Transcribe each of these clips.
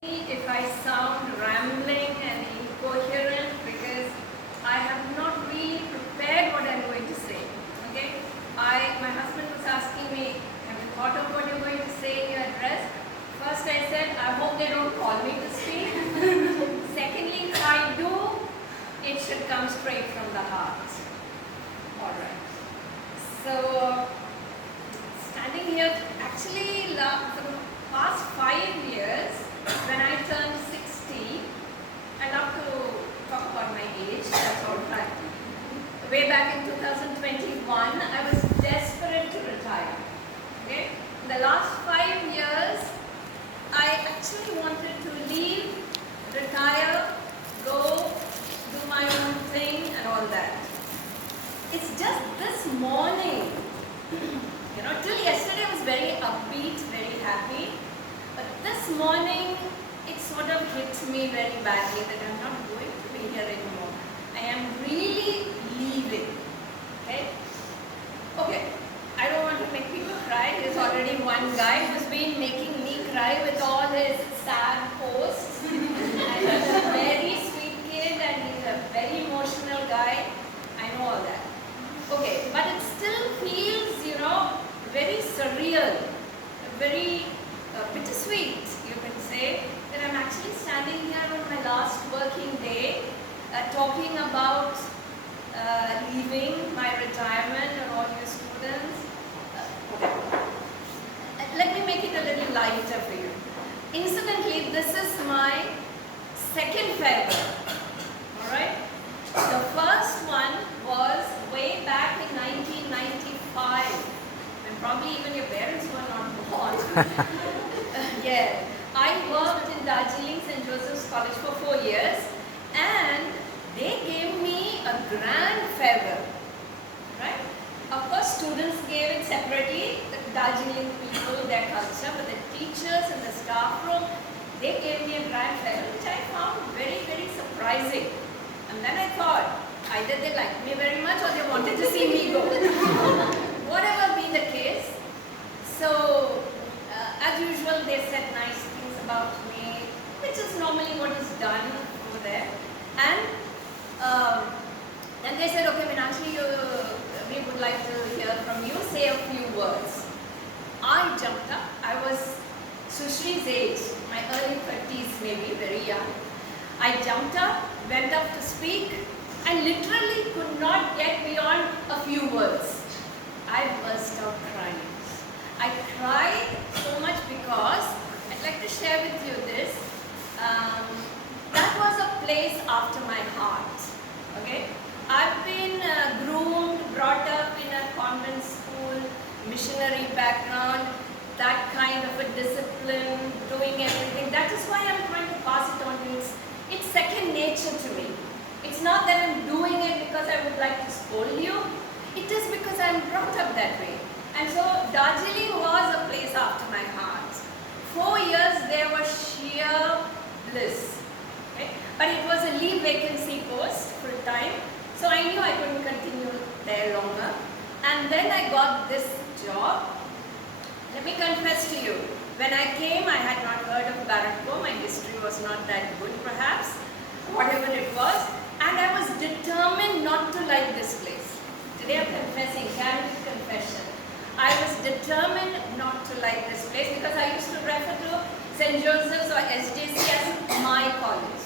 If I sound rambling and incoherent because I have not really prepared what I'm going to say. Okay? My husband was asking me, have you thought of what you're going to say in your address? First I said, I hope they don't call me to speak. Secondly, if I do, it should come straight from the heart. Alright. So, standing here, actually for the past 5 years, when I turned 60, I love to talk about my age, that's all right. Way back in 2021, I was desperate to retire. Okay? In the last 5 years, I actually wanted to leave, retire, go, do my own thing and all that. It's just this morning, till yesterday I was very upbeat, very happy. But this morning, it sort of hit me very badly that I'm not going to be here anymore. I am really leaving. Okay? I don't want to make people cry. There's already one guy who's been making me cry with all his sad posts. And he's a very sweet kid and he's a very emotional guy. I know all that. Okay, but it still feels, very surreal, very bittersweet, you can say, that I'm actually standing here on my last working day talking about leaving my retirement and all you students. Let me make it a little lighter for you. Incidentally, this is my second farewell. Alright? The first one was way back in 1995. And probably even your parents were not born. Yeah. I worked in Darjeeling St. Joseph's College for 4 years and they gave me a grand farewell. Right? Of course, students gave it separately, the Darjeeling people, their culture, but the teachers and the staff room, they gave me a grand farewell, which I found very, very surprising. And then I thought, either they liked me very much or they wanted to see me go. Whatever be the case. So, as usual, they said nice things about me, which is normally what is done over there. And then they said, okay, Meenakshi, we would like to hear from you. Say a few words. I jumped up. I was Sushri's age, my early 30s maybe, very young. I jumped up, went up to speak, and literally could not get beyond a few words. I burst out crying. I cried so much because, I'd like to share with you this, that was a place after my heart. Okay? I've been groomed, brought up in a convent school, missionary background, that kind of a discipline, doing everything. That is why I'm trying to pass it on to you. It's second nature to me. It's not that I'm doing it because I would like to scold you. It is because I'm brought up that way. And so Darjeeling was a place after my heart. 4 years there was sheer bliss. Okay? But it was a leave vacancy post full time. So I knew I couldn't continue there longer. And then I got this job. Let me confess to you. When I came, I had not heard of Barrackpore. My history was not that good perhaps. Whatever it was. And I was determined not to like this place. Today I'm confessing, candid confession. I was determined not to like this place because I used to refer to St. Joseph's or SJC as my college.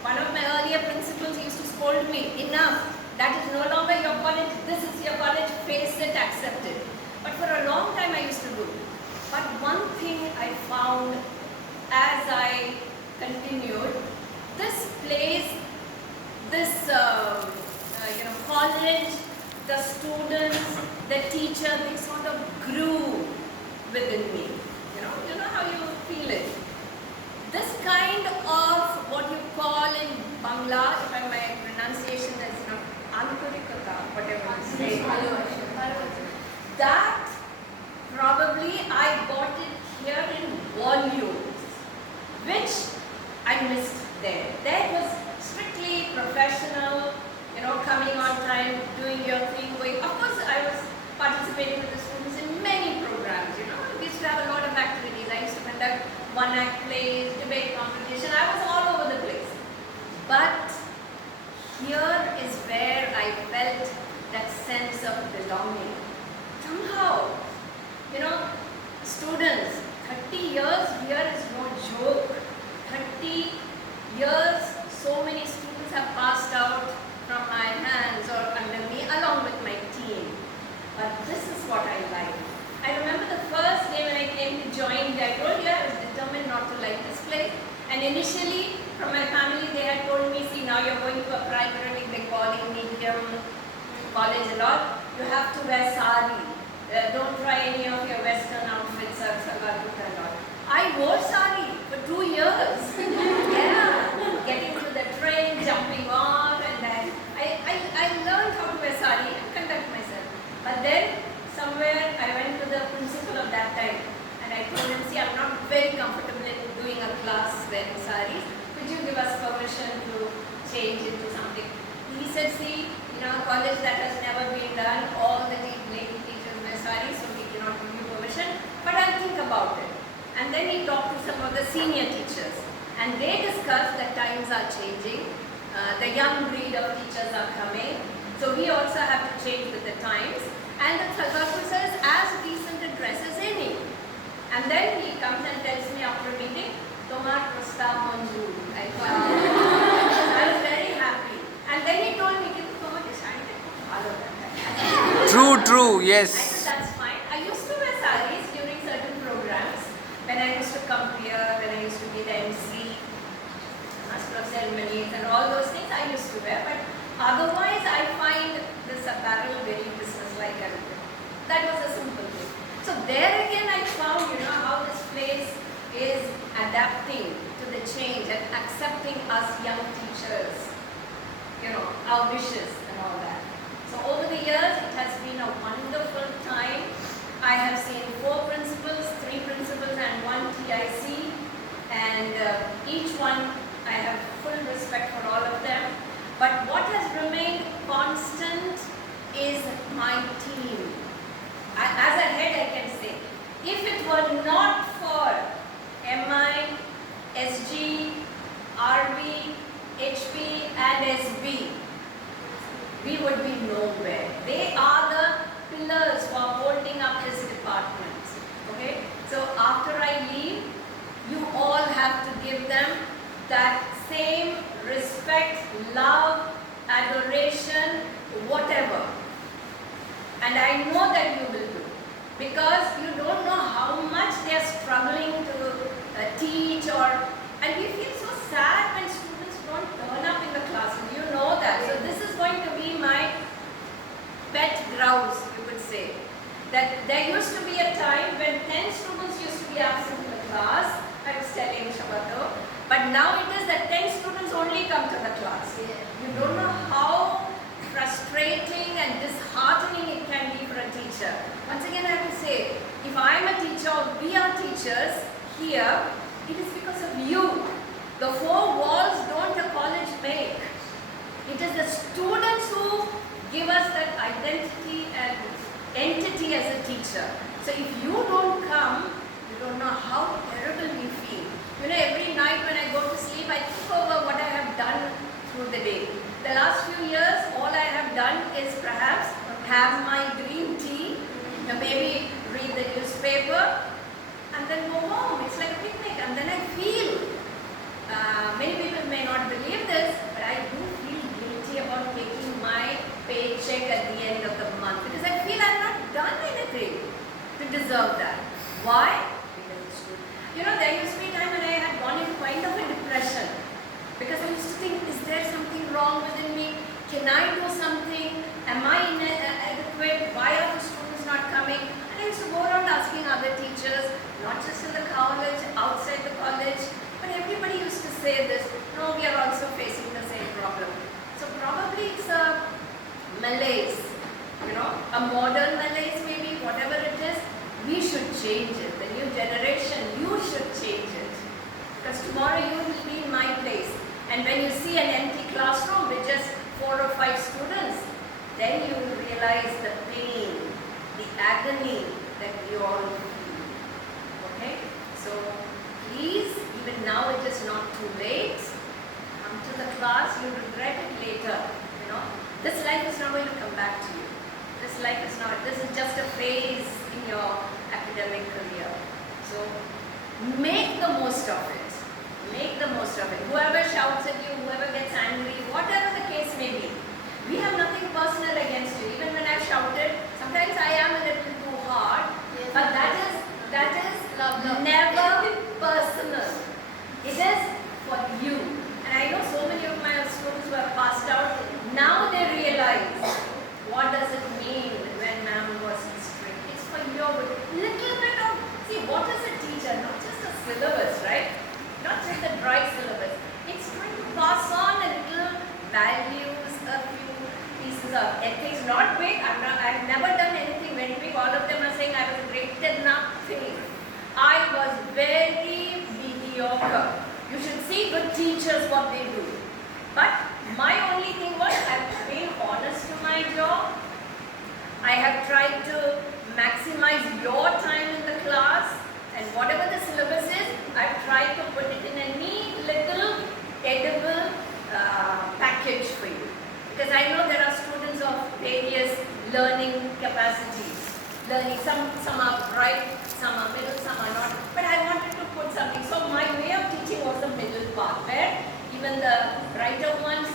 One of my earlier principals used to scold me, enough, that is no longer your college, this is your college, face it, accept it. But for a long time I used to do. But one thing I found as I continued, this place, this college, the students, the teacher, they sort of grew within me. You know how you feel it. This kind of what you call in Bangla, if my pronunciation is not Ankurikata, whatever you say, that probably I got it here in volumes, which I missed there. There it was strictly professional, coming on time, doing your thing, going. Of course, I was participating with the students in many programs, We used to have a lot of activities. I used to conduct one-act plays, debate sense of belonging. Somehow, students, 30 years here is no joke. 30 years, so many students have passed out from my hands or under me along with my team. But this is what I like. I remember the first day when I came to join, I told you I was determined not to like this place. And initially, from my family, they had told me, see, now you're going to a primarily Bengali medium college and all, you have to wear sari. Don't try any of your western outfits, salwar kurta and all. I wore sari for 2 years. Yeah, getting to the train, jumping on, and then I learned how to wear sari and conduct myself. But then, somewhere, I went to the principal of that time, and I told him, see, I'm not very comfortable in doing a class wearing saris. Could you give us permission to change into something? He said, see, a college that has never been done, all the lady teachers wear saris, so we cannot give you permission, but I'll think about it. And then he talked to some of the senior teachers, and they discussed that times are changing, the young breed of teachers are coming, so we also have to change with the times, and the salwar kurta is as decent a dress as any. And then he comes and tells me after a meeting, Tomar Prastab Manju. I was very happy. And then he told me, Tomar decided to follow that. True, yes. I said, that's fine. I used to wear saris during certain programs. When I used to come here, when I used to be the MC, master of ceremonies and all those things I used to wear. But otherwise, I find this apparel very business-like. That was a simple thing. So there again I found, how this place is adapting to the change and accepting us young teachers, our wishes and all that. So over the years, it has been a wonderful time. I have seen 4 principals, 3 principals and 1 TIC, and each one I have full respect for all of them. But what has remained constant is my team. As a head, I can say, if it were not for MI, SG, RB, HP and SB, we would be nowhere. They are the pillars who are holding up this department. Okay? So after I leave, you all have to give them that same respect, love, adoration, whatever. And I know that you will do, because you don't know how much they are struggling to teach, and we feel so sad when students don't turn up in the classroom. You know that. So this is going to be my pet grouse, you could say. That there used to be a time when 10 students used to be absent in the class. I was telling Shabato. But now it is that 10 students only come to the class. You don't know how frustrating and disheartening it can be for a teacher. Once again I have to say, if I am a teacher or we are teachers here, it is because of you. The 4 walls don't a college make. It is the students who give us that identity and entity as a teacher. So if you don't come, you don't know how terrible we feel. Every night when I go to sleep, I think over what I have done through the day. The last few years, all I have done is perhaps have my green tea, maybe read the newspaper, and then go home. It's like a picnic, and then I feel, many people may not believe this, but I do feel guilty about taking my paycheck at the end of the month, because I feel I've not done anything to deserve that. Why? Because it's good. There used to be a time when I had gone into kind of a depression, because I used to think, is there something wrong within me? Can I do something? Am I inadequate? Why are the students not coming? And I used to go around asking other teachers, not just in the college, outside the college, but everybody used to say this, no, we are also facing the same problem. So probably it's a malaise, a modern malaise maybe, whatever it is, we should change it. The new generation, you should change it. Because tomorrow you will be in my place. And when you see an empty classroom with just 4 or 5 students, then you will realize the pain, the agony that we all feel. Okay? So please, even now it is not too late. Come to the class, you'll regret it later. This life is not going to come back to you. This life is not, this is just a phase in your academic career. So make the most of it. Make the most of it. Whoever shouts at you, whoever gets angry, whatever the case may be. We have nothing personal against you. Even when I've shouted, sometimes I am a little too hard, but that is never personal. It is for you. And I know so many of my students who have passed out, now they realize what does it mean when ma'am was strict. It's for your little bit of, see, what is a teacher? Not just a syllabus, right? Not just a dry syllabus. It's trying to pass on a little values, a few pieces of ethics. Not big. I've never done anything very big. All of them are saying I was great at nothing. I was very mediocre. You should see good teachers what they do. But my only thing was I've been honest to my job. I have tried to maximize your time in the class, and whatever the syllabus is, I've tried to put it in a neat little edible package for you. Because I know there are students of various learning capacities. Some are bright, some are middle, some are not. But I wanted to put something. So my way of teaching was the middle part, where even the brighter ones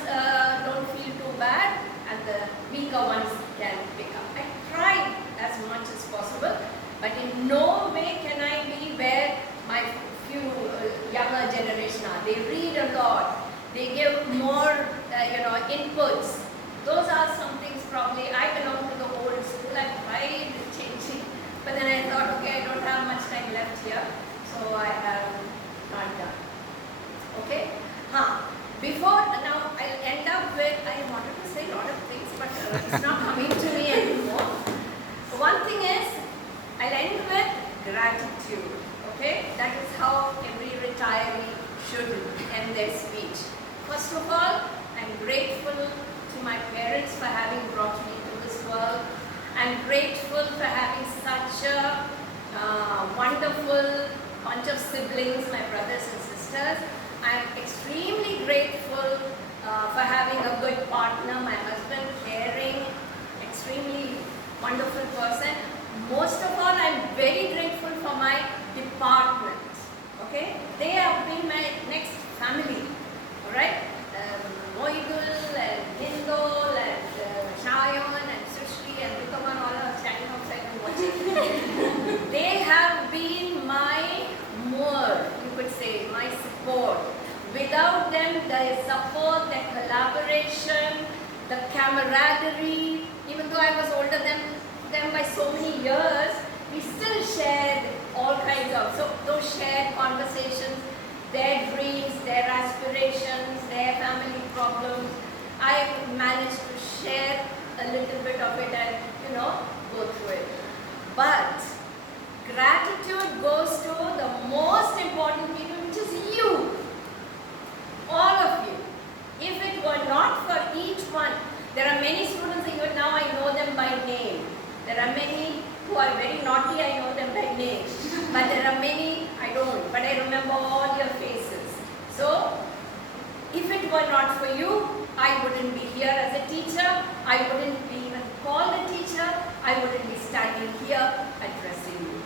don't feel too bad and the weaker ones can pick up. I tried as much as possible, but in no way can I be where my few younger generation are. They read a lot. They give more inputs. Those are some things probably. I belong to the old school. I tried changing, but then I thought, okay, I don't have much time left here, so I have not done. Okay? Before, now I'll end up with, I wanted to say a lot of things, but it's not coming to me anymore. One thing is, I'll end with gratitude. Okay? That is how every retiree should end their speech. First of all, I'm grateful to my parents for having brought me to this world. I'm grateful for having such a wonderful bunch of siblings, my brothers and sisters. I'm extremely grateful for having a good partner, my husband, caring, extremely wonderful person. Most of all, I'm very grateful for my department. Okay? They have been my next family. Alright? Moidul and Hindol and Shayon and Srishti and Vikaman all are standing outside and watching. They have been my more, you could say, my support. Without them, the support, the collaboration, the camaraderie, even though I was older than them by so many years, we still shared all kinds of, so those shared conversations, their dreams, their aspirations, their family problems, I managed to share a little bit of it and, go through it. But gratitude goes to the most important people, which is you. All of you. If it were not for each one, there are many students, even now I know them by name. There are many who are very naughty, I know them by name. But there are many I don't, but I remember all your faces. So, if it were not for you, I wouldn't be here as a teacher, I wouldn't be even called a teacher, I wouldn't be standing here addressing you.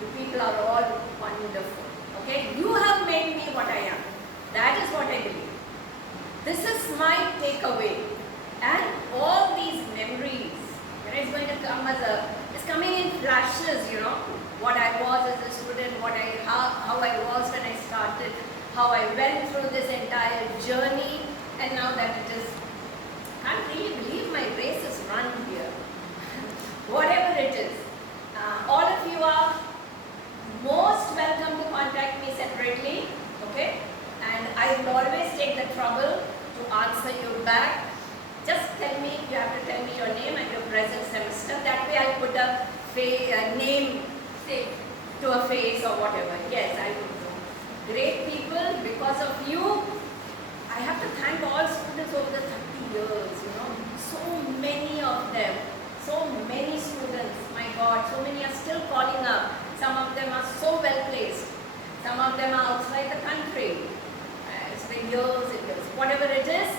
You people are all wonderful. Okay? You have made me what I am. That is what I believe. This is my takeaway. And all these memories, it's going to come it's coming in flashes, what I was as a student, how I was when I started, how I went through this entire journey, and now that it is, I can't really believe my race is run here. Whatever it is, all of you are most welcome to contact me separately, okay? And I will always take the trouble to answer you back. Just tell me, you have to tell me your name and your present semester. That way I put a name, say, to a face or whatever. Yes, I would know. Great people, because of you, I have to thank all students over the 30 years, So many of them, so many students, my God, so many are still calling up. Some of them are so well placed. Some of them are outside the country. It's been years and years. Whatever it is,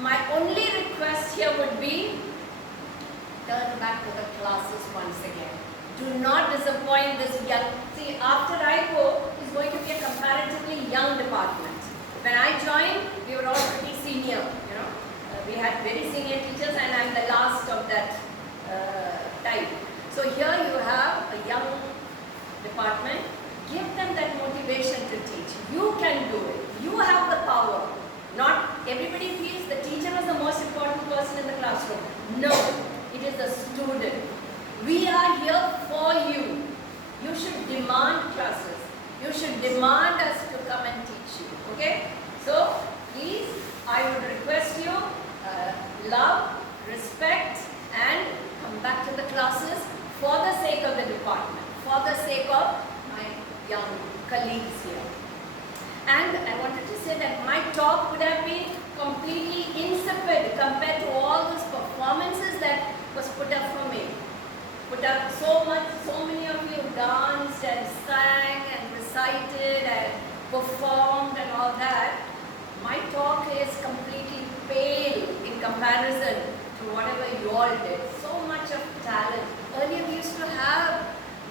my only request here would be, turn back to the classes once again. Do not disappoint this young. See, after I go, it's going to be a comparatively young department. When I joined, we were all pretty senior, you know. We had very senior teachers and I'm the last of that type. So here you have a young department. Give them that motivation to teach. You can do it. You have the power. Not everybody feels the teacher is the most important person in the classroom. No, it is the student. We are here for you. You should demand classes. You should demand us to come and teach you. Okay? So, please, I would request you, love, respect, and come back to the classes for the sake of the department, for the sake of my young colleagues here. And I wanted to say that my talk would have been completely insipid compared to all those performances that was put up for me. Put up so many of you danced and sang and recited and performed and all that. My talk is completely pale in comparison to whatever you all did. So much of talent. Earlier we used to have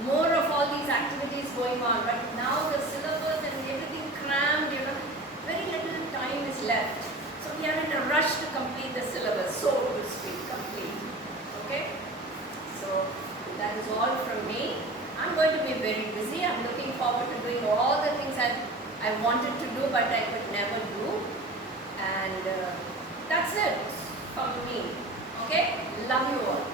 more of all these activities going on, but now the syllabus and everything crammed, you know, very little time is left. So we are in a rush to complete the syllabus, so to speak, complete. Okay? So that is all from me. I'm going to be very busy. I'm looking forward to doing all the things I wanted to do, but I could never do. And that's it from me. Okay? Love you all.